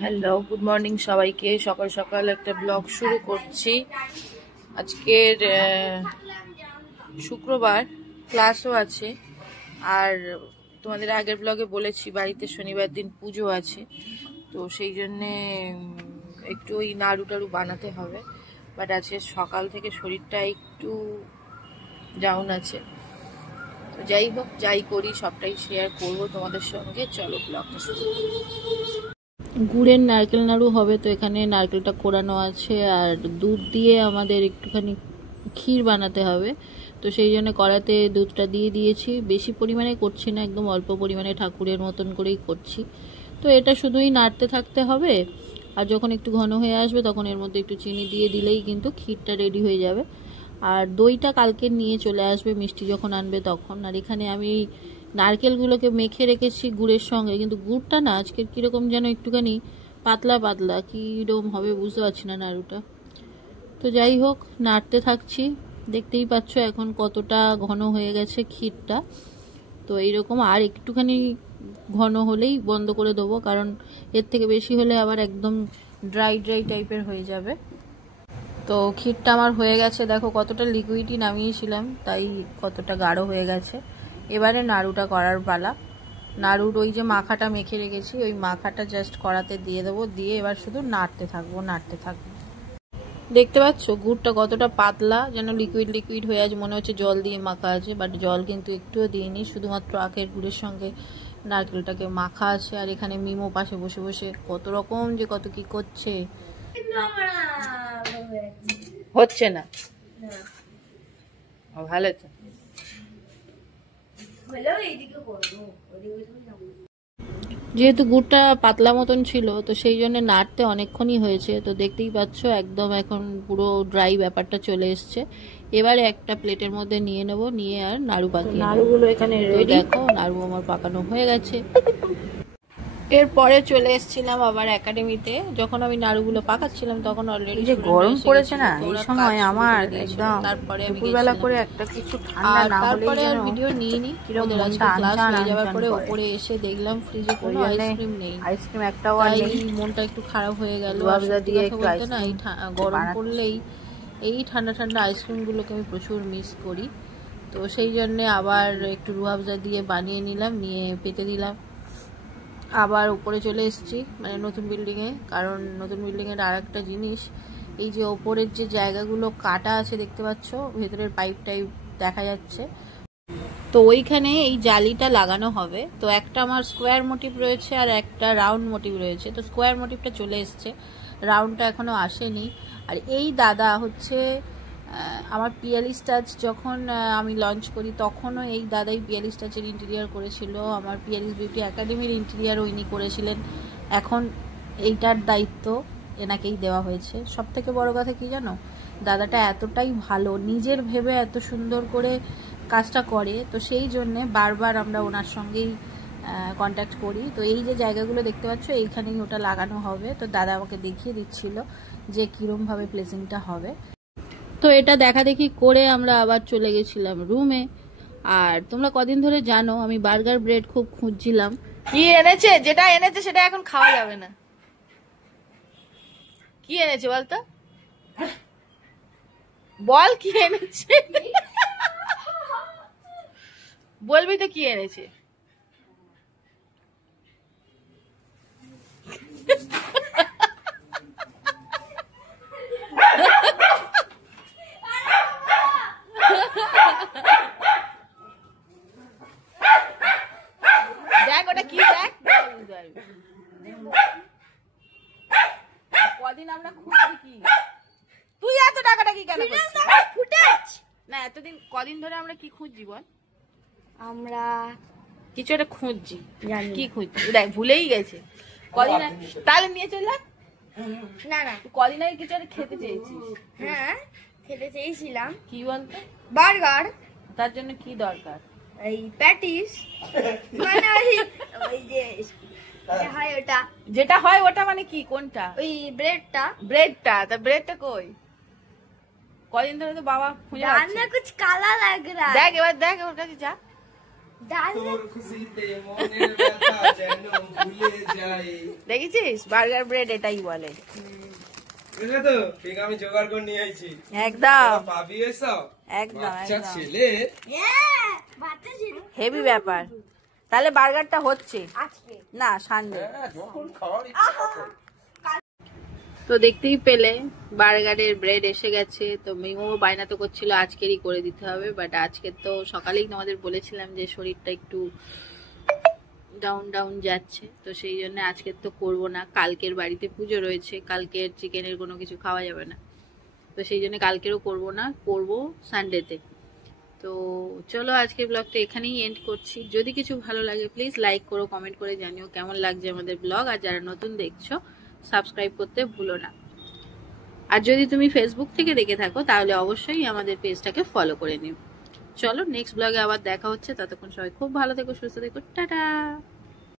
Hello, good morning সবাইকে। সকাল সকাল একটা ব্লগ শুরু করছি। আজকের শুক্রবার, ক্লাসও আছে। আর তোমাদের আগের ব্লগে বলেছি বাড়িতে শনিবার দিন পুজো আছে, তো সেই জন্যে একটু ওই নাড়ু টাড়ু বানাতে হবে। বাট আজকে সকাল থেকে শরীরটা একটু ডাউন আছে। তো যাই হোক, যাই করি সবটাই শেয়ার করবো তোমাদের সঙ্গে। চলো ব্লগটা শুরু করি। গুড়ের নারকেল নাড়ু হবে, তো এখানে নারকেলটা কোরানো আছে আর দুধ দিয়ে আমাদের একটুখানি ক্ষীর বানাতে হবে। তো সেই জন্য কড়াতে দুধটা দিয়ে দিয়েছি। বেশি পরিমাণে করছি না, একদম অল্প পরিমাণে ঠাকুরের মতন করেই করছি। তো এটা শুধুই নাড়তে থাকতে হবে, আর যখন একটু ঘন হয়ে আসবে তখন এর মধ্যে একটু চিনি দিয়ে দিলেই কিন্তু ক্ষীরটা রেডি হয়ে যাবে। আর দইটা কালকে নিয়ে চলে আসবে মিষ্টি যখন আনবে তখন। আর এখানে আমি নারকেলগুলোকে মেখে রেখেছি গুড়ের সঙ্গে, কিন্তু গুড়টা না আজকের কীরকম যেন একটুখানি পাতলা পাতলা, কীরকম হবে বুঝতে পারছি না নাড়ুটা। তো যাই হোক, নাড়তে থাকছি। দেখতেই পাচ্ছ এখন কতটা ঘন হয়ে গেছে ক্ষীরটা। তো এইরকম আর একটুখানি ঘন হলেই বন্ধ করে দেবো, কারণ এর থেকে বেশি হলে আবার একদম ড্রাই ড্রাই টাইপের হয়ে যাবে। তো ক্ষীরটা আমার হয়ে গেছে, দেখো কতটা লিকুইডই নামিয়েছিলাম, তাই কতটা গাঢ় হয়ে গেছে। এবারে নাড়ুটা করার পালা। নাড়ুর ওই যে মাখাটা মেখে রেখেছি, ওই মাখাটা জাস্ট কড়াতে দিয়ে দেবো, দিয়ে এবার শুধু নাড়তে থাকবো। দেখতে পাচ্ছ গুড়টা কতটা পাতলা, যেন লিকুইড লিকুইড হয়ে আছে, মনে হচ্ছে জল দিয়ে মাখা আছে, বাট জল কিন্তু একটুও দিইনি, শুধুমাত্র আখের গুড়ের সঙ্গে নারকেলটাকে মাখা আছে। আর এখানে মিমো পাশে বসে বসে কত রকম যে কত কি করছে। হচ্ছে না, ভালো তো। যেহেতু গুড়টা পাতলা মতন ছিল, তো সেই জন্য নাড়তে অনেকক্ষণই হয়েছে। তো দেখতেই পাচ্ছ একদম এখন পুরো ড্রাই ব্যাপারটা চলে এসছে। এবারে একটা প্লেটের মধ্যে নিয়ে নেব, নিয়ে আর নাড়ু পাকিয়ে নাড়ুগুলো এখানে রেডি। দেখো নাড়ু আমার পাকানো হয়ে গেছে। এরপরে চলে এসেছিলাম আবার একাডেমিতে। যখন আমি নাড়ুগুলো পাকাচ্ছিলাম তখন অলরেডি যে গরম পড়েছে না, এই সময় আমার একদম তারপরে দুপুরবেলা করে একটা কিছু ঠান্ডা না হলে তারপরে আর ভিডিও নিয়ে নি। ওদের আজকে ক্লাস হয়ে যাওয়ার পরে উপরে এসে দেখলাম ফ্রিজে কোনো আইসক্রিম নেই। আইসক্রিম একটাও আর নেই, মনটা একটু খারাপ হয়ে গেল। দিয়ে একটু না, এই গরম পড়লেই এই ঠান্ডা ঠান্ডা আইসক্রিমগুলোকে আমি প্রচুর মিস করি। তো সেই জন্য আবার একটু রুয়াবজা দিয়ে বানিয়ে নিলাম, নিয়ে পেতে দিলাম। আবার উপরে চলে এসেছি, মানে নতুন বিল্ডিংয়ে। কারণ নতুন বিল্ডিংয়ের আর একটা জিনিস, এই যে ওপরের যে জায়গাগুলো কাটা আছে দেখতে পাচ্ছ, ভেতরের পাইপ টাইপ দেখা যাচ্ছে, তো ওইখানে এই জালিটা লাগানো হবে। তো একটা আমার স্কোয়ার মোটিভ রয়েছে আর একটা রাউন্ড মোটিভ রয়েছে। তো স্কোয়ার মোটিভটা চলে এসছে, রাউন্ডটা এখনো আসেনি। আর এই দাদা হচ্ছে আমার পিয়ালি স্টাচ, যখন আমি লঞ্চ করি তখনও এই দাদাই পিয়ালি স্টাচের ইন্টেরিয়ার করেছিল। আমার পিয়ালিস বিউটি একাডেমির ইন্টেরিয়ারও ইনি করেছিলেন। এখন এইটার দায়িত্ব এনাকেই দেওয়া হয়েছে। সব থেকে বড় কথা কি জানো, দাদাটা এতটাই ভালো, নিজের ভেবে এত সুন্দর করে কাজটা করে। তো সেই জন্যে বারবার আমরা ওনার সঙ্গেই কন্ট্যাক্ট করি। তো এই যে জায়গাগুলো দেখতে পাচ্ছ, এইখানেই ওটা লাগানো হবে। তো দাদা আমাকে দেখিয়ে দিচ্ছিল যে কীরমভাবে প্লেসিংটা হবে। তো এটা দেখা দেখি করে আমরা আবার চলে গেছিলাম রুমে। আর তোমরা কদিন ধরে জানো আমি বার্গার ব্রেড খুব খুঁজছিলাম। কি এনেছে, যেটা এনেছে সেটা এখন খাওয়া যাবে না। কি এনেছে বলতো, বল কি এনেছে, বলবি তো কি এনেছে। দেখ ওটা কি, দেখ কদিন আমরা খুঁজছি। কি তুই এত টাকাটা কি কেন ফুটেজ না, এতদিন কদিন ধরে আমরা কি খুঁজছি বল। আমরা কিছু একটা খুঁজছি, কি খুঁজছি দেখ ভুলেই গেছে। কদিন তাহলে নিয়ে চললাম না, না কদিন আগে কিছু একটা খেতে চেয়েছিস। হ্যাঁ খেতে চেয়েছিলাম, কি বলতো, বার্গার। তার জন্য কি দরকার, এই প্যাটিস, মানে ওই যে হয় ওটা, যেটা হয় ওটা মানে কি, কোনটা, ওই ব্রেডটা। তা ব্রেডটা কই, কদিন ধরে তো বাবা খুঁজে পাচ্ছে না। कुछ काला लग रहा है। দেখ এবার দেখ ওর কাছে যা, দেখেছিস বার্গার ব্রেড এটাই বলে। আমি জোগাড় করে নিয়ে আইছি একদম পাবি এসব একদম ছেলে হেভি ব্যাপার। তাহলে বার্গারটা হচ্ছে না সানডে। তো দেখতেই পেলে বার্গারের ব্রেড এসে গেছে। তো মিমো বায়না তো করছিল আজকেরই করে দিতে হবে, বাট আজকে তো সকালেই তোমাদের বলেছিলাম যে শরীরটা একটু ডাউন ডাউন যাচ্ছে, তো সেই জন্য আজকে তো করবো না। কালকের বাড়িতে পুজো রয়েছে, কালকের চিকেনের কোনো কিছু খাওয়া যাবে না, তো সেই জন্য কালকেরও করবো না, করবো সানডেতে। তো চলো আজকের ব্লগটা এখানেই এন্ড করছি। যদি কিছু ভালো লাগে প্লিজ লাইক করো, কমেন্ট করে জানিও কেমন লাগছে আমাদের ব্লগ। আর যারা নতুন দেখছো সাবস্ক্রাইব করতে ভুলো না। আর যদি তুমি ফেসবুক থেকে দেখে থাকো তাহলে অবশ্যই আমাদের পেজটাকে ফলো করে নিও। চলো নেক্সট ব্লগে আবার দেখা হচ্ছে, ততক্ষণ সবাই খুব ভালো থেকো, সুস্থ থেকো, টাটা।